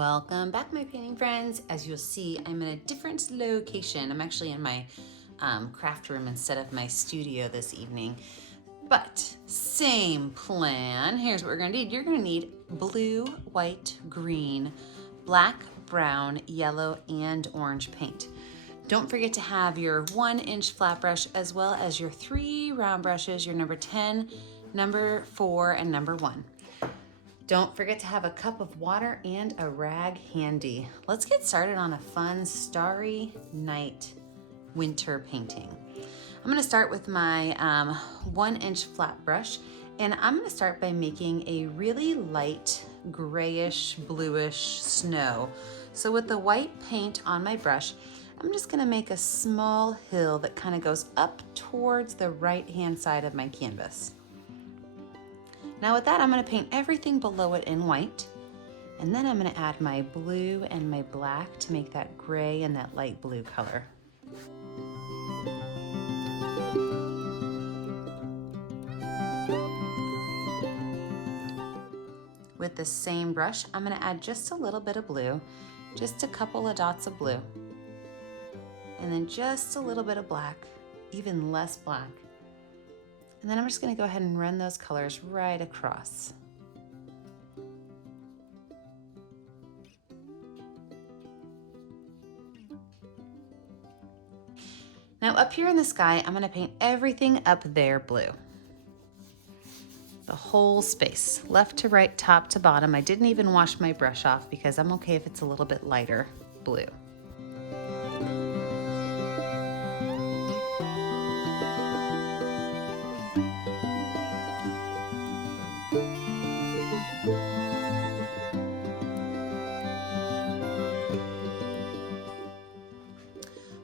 Welcome back, my painting friends. As you'll see, I'm in a different location. I'm actually in my craft room instead of my studio this evening. But same plan. Here's what we're gonna need. You're gonna need blue, white, green, black, brown, yellow, and orange paint. Don't forget to have your 1-inch flat brush as well as your 3 round brushes, your number 10, number 4, and number 1. Don't forget to have a cup of water and a rag handy. Let's get started on a fun starry night winter painting. I'm gonna start with my 1-inch flat brush, and I'm gonna start by making a really light grayish bluish snow. So with the white paint on my brush, I'm just gonna make a small hill that kind of goes up towards the right-hand side of my canvas. Now with that, I'm gonna paint everything below it in white, and then I'm gonna add my blue and my black to make that gray and that light blue color. With the same brush, I'm gonna add just a little bit of blue, just a couple of dots of blue, and then just a little bit of black, even less black. And then I'm just gonna go ahead and run those colors right across. Now up here in the sky, I'm gonna paint everything up there blue. The whole space, left to right, top to bottom. I didn't even wash my brush off because I'm okay if it's a little bit lighter blue.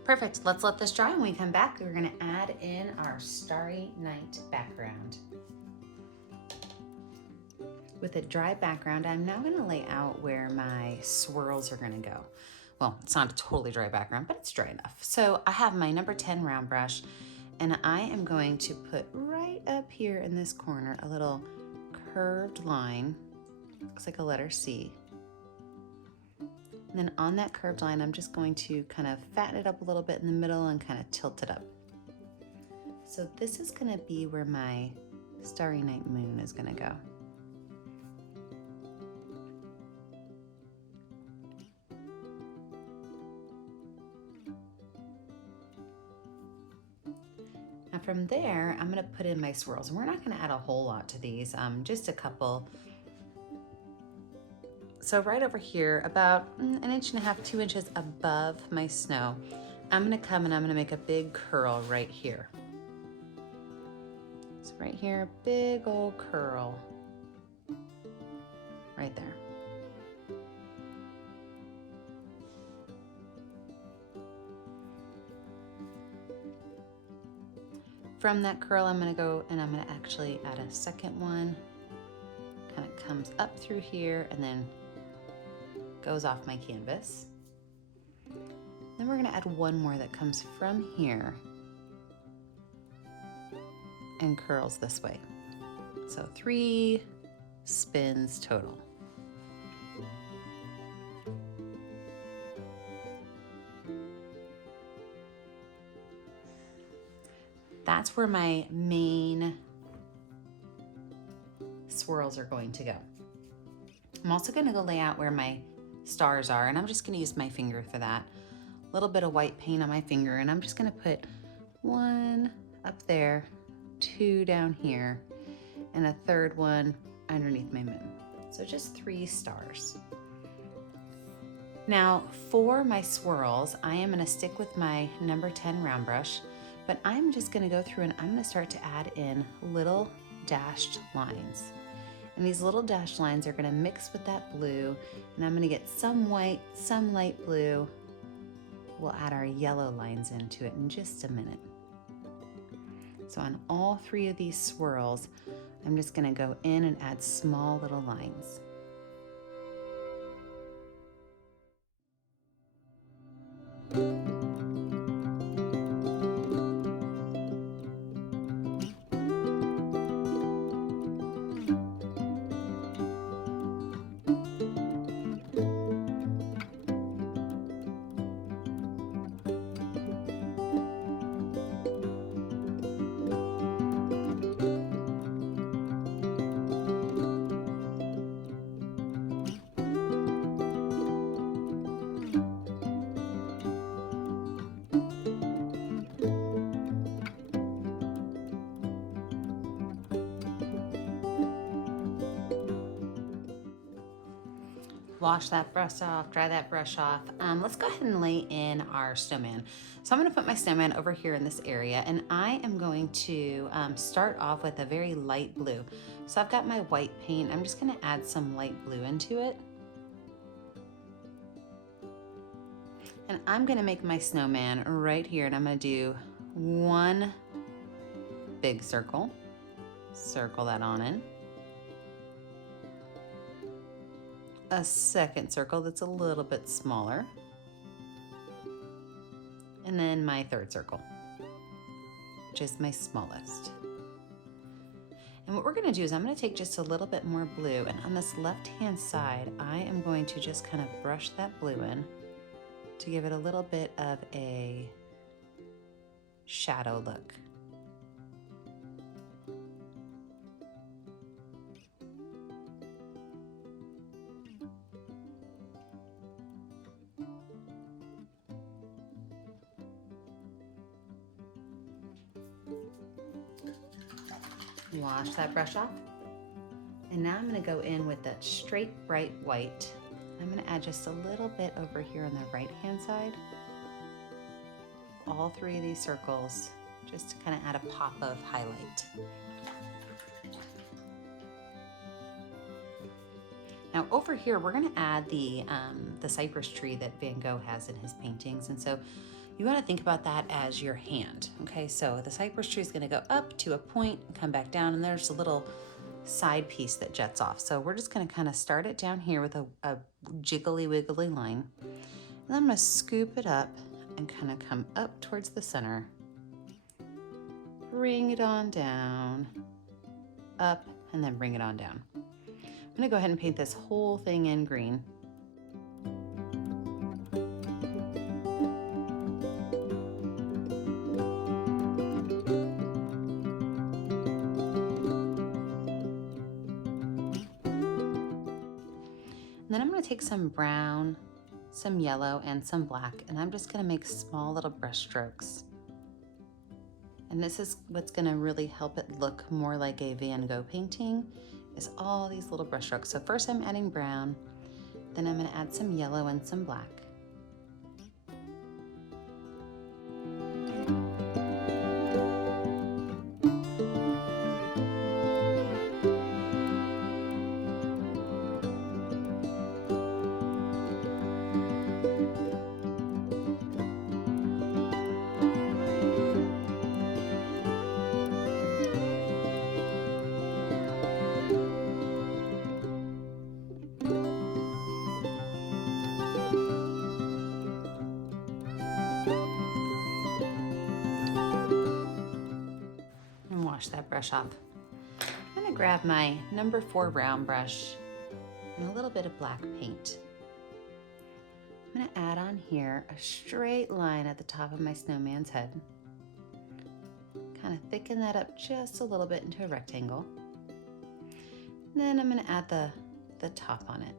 Perfect, let's let this dry. When we come back, we're gonna add in our starry night background. With a dry background, I'm now gonna lay out where my swirls are gonna go. Well, it's not a totally dry background, but it's dry enough. So I have my number 10 round brush, and I am going to put right up here in this corner a little curved line, looks like a letter C. And then on that curved line, I'm just going to kind of fatten it up a little bit in the middle and kind of tilt it up. So this is gonna be where my starry night moon is gonna go. Now from there, I'm gonna put in my swirls. We're not gonna add a whole lot to these, just a couple. So right over here, about 1.5 inches, 2 inches above my snow, I'm gonna come and I'm gonna make a big curl right here. So right here, big old curl, right there. From that curl, I'm gonna go and I'm gonna actually add a second one. Kind of comes up through here and then goes off my canvas. Then we're gonna add one more that comes from here and curls this way. So 3 spins total. That's where my main swirls are going to go. I'm also gonna go lay out where my stars are, and I'm just gonna use my finger for that. A little bit of white paint on my finger, and I'm just gonna put 1 up there, 2 down here, and a 3rd one underneath my moon. So just 3 stars. Now for my swirls, I am gonna stick with my number 10 round brush, but I'm just gonna go through and I'm gonna start to add in little dashed lines. And these little dashed lines are gonna mix with that blue, and I'm gonna get some white, some light blue. We'll add our yellow lines into it in just a minute. So on all 3 of these swirls, I'm just gonna go in and add small little lines. Wash that brush off, dry that brush off. Let's go ahead and lay in our snowman. So I'm gonna put my snowman over here in this area, and I am going to start off with a very light blue. So I've got my white paint. I'm just gonna add some light blue into it. And I'm gonna make my snowman right here, and I'm gonna do one big circle. Circle that on in. A second circle that's a little bit smaller. And then my third circle, which is my smallest. And what we're gonna do is I'm gonna take just a little bit more blue, and on this left-hand side, I am going to just kind of brush that blue in to give it a little bit of a shadow look. Wash that brush off. And now I'm gonna go in with that straight bright white. I'm gonna add just a little bit over here on the right-hand side. All three of these circles, just to kind of add a pop of highlight. Now over here, we're gonna add the cypress tree that Van Gogh has in his paintings. And so you want to think about that as your hand. Okay, so the cypress tree is going to go up to a point and come back down, and there's a little side piece that jets off. So we're just going to kind of start it down here with a jiggly wiggly line. And then I'm going to scoop it up and kind of come up towards the center. Bring it on down, up, and then bring it on down. I'm going to go ahead and paint this whole thing in green. And then I'm going to take some brown, some yellow, and some black, and I'm just going to make small little brush strokes. And this is what's going to really help it look more like a Van Gogh painting, is all these little brush strokes. So first I'm adding brown, then I'm going to add some yellow and some black. Wash that brush off. I'm going to grab my number 4 brown brush and a little bit of black paint. I'm going to add on here a straight line at the top of my snowman's head. Kind of thicken that up just a little bit into a rectangle. And then I'm going to add the top on it.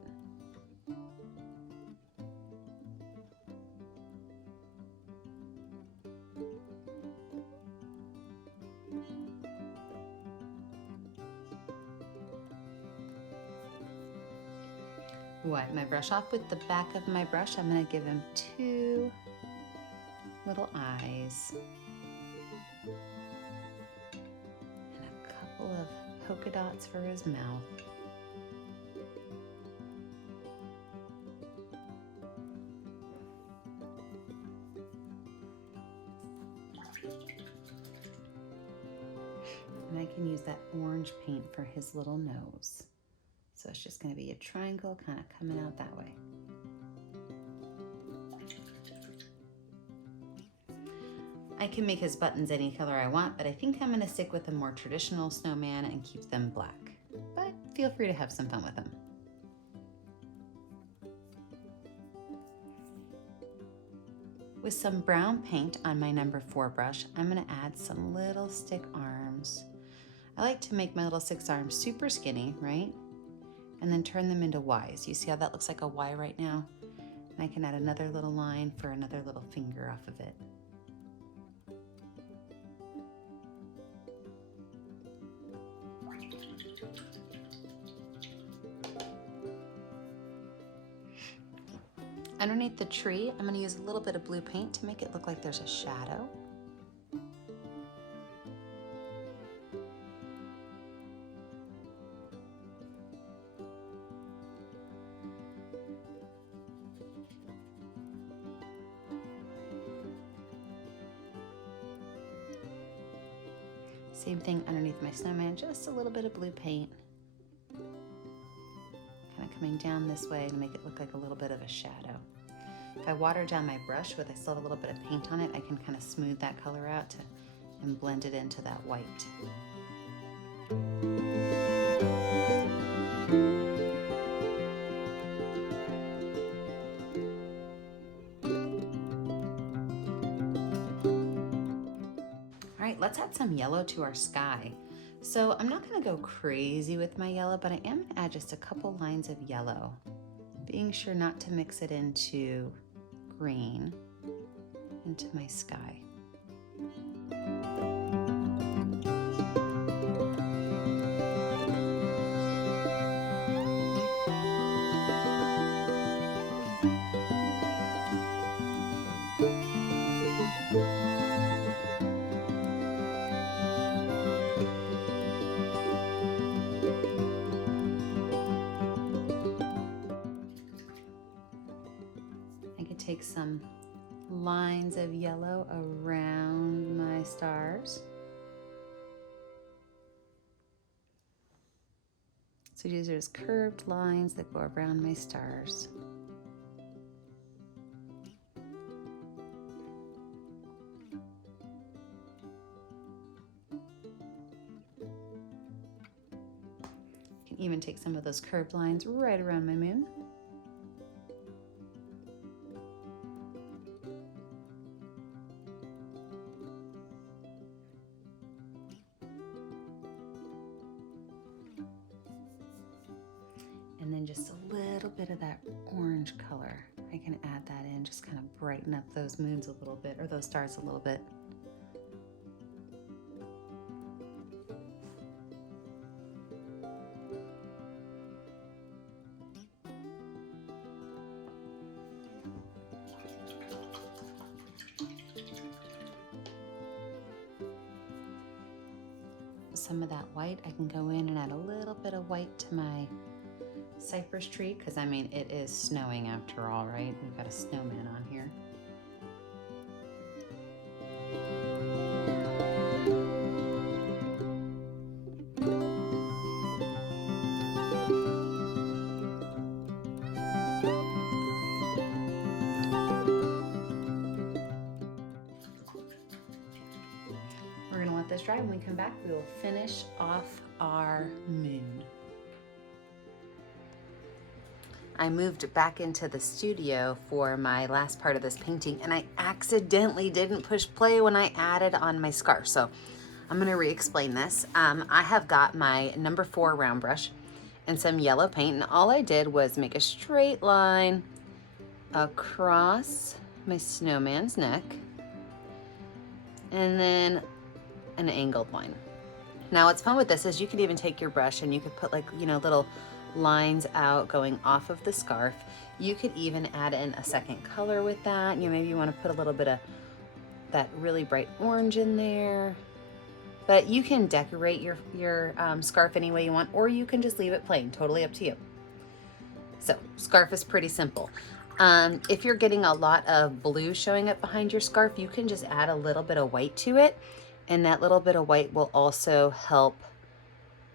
Wipe my brush off with the back of my brush. I'm going to give him 2 little eyes and a couple of polka dots for his mouth. And I can use that orange paint for his little nose. So it's just going to be a triangle kind of coming out that way. I can make his buttons any color I want, but I think I'm going to stick with a more traditional snowman and keep them black. But feel free to have some fun with them. With some brown paint on my number 4 brush, I'm going to add some little stick arms. I like to make my little stick arms super skinny, right? And then turn them into Ys. You see how that looks like a Y right now? And I can add another little line for another little finger off of it. Underneath the tree, I'm going to use a little bit of blue paint to make it look like there's a shadow. Same thing underneath my snowman, just a little bit of blue paint. Kind of coming down this way to make it look like a little bit of a shadow. If I water down my brush with, I still have a little bit of paint on it, I can kind of smooth that color out and blend it into that white. All right, let's add some yellow to our sky. So I'm not gonna go crazy with my yellow, but I am gonna add just a couple lines of yellow, being sure not to mix it into green, into my sky. Take some lines of yellow around my stars. So these are just curved lines that go around my stars. You can even take some of those curved lines right around my moon. And then just a little bit of that orange color. I can add that in, just kind of brighten up those moons a little bit, or those stars a little bit. Some of that white, I can go in and add a little bit of white to my cypress tree, because I mean, it is snowing after all, right? We've got a snowman on here. We're gonna let this dry. When we come back, we will finish off our moon. I moved back into the studio for my last part of this painting, and I accidentally didn't push play when I added on my scarf. So I'm gonna re-explain this. I have got my number 4 round brush and some yellow paint, and all I did was make a straight line across my snowman's neck and then an angled line. Now what's fun with this is you could even take your brush and you could put, like, you know, little lines out going off of the scarf. You could even add in a second color with that. You know, maybe you want to put a little bit of that really bright orange in there. But you can decorate your scarf any way you want, or you can just leave it plain, totally up to you. So scarf is pretty simple. If you're getting a lot of blue showing up behind your scarf, you can just add a little bit of white to it, and that little bit of white will also help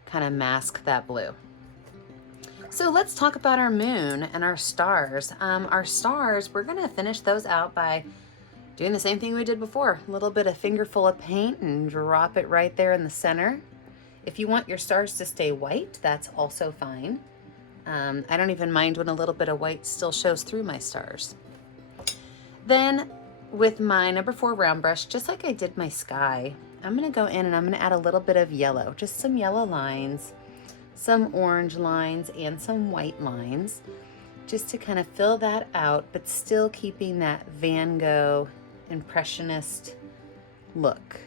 kind of mask that blue. So let's talk about our moon and our stars. Our stars, we're gonna finish those out by doing the same thing we did before. A little bit of fingerful of paint and drop it right there in the center. If you want your stars to stay white, that's also fine. I don't even mind when a little bit of white still shows through my stars. Then with my number 4 round brush, just like I did my sky, I'm gonna go in and I'm gonna add a little bit of yellow, just some yellow lines, some orange lines, and some white lines, just to kind of fill that out, but still keeping that Van Gogh impressionist look.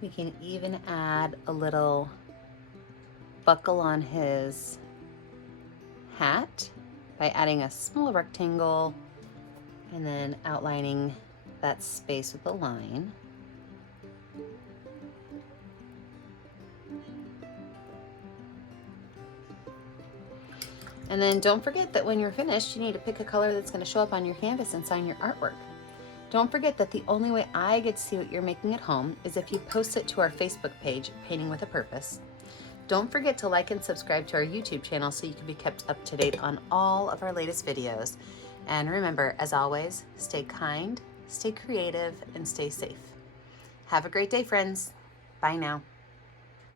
We can even add a little buckle on his hat by adding a small rectangle and then outlining that space with a line. And then don't forget that when you're finished, you need to pick a color that's going to show up on your canvas and sign your artwork. Don't forget that the only way I get to see what you're making at home is if you post it to our Facebook page, Painting with a Purpose. Don't forget to like and subscribe to our YouTube channel so you can be kept up to date on all of our latest videos. And remember, as always, stay kind, stay creative, and stay safe. Have a great day, friends. Bye now.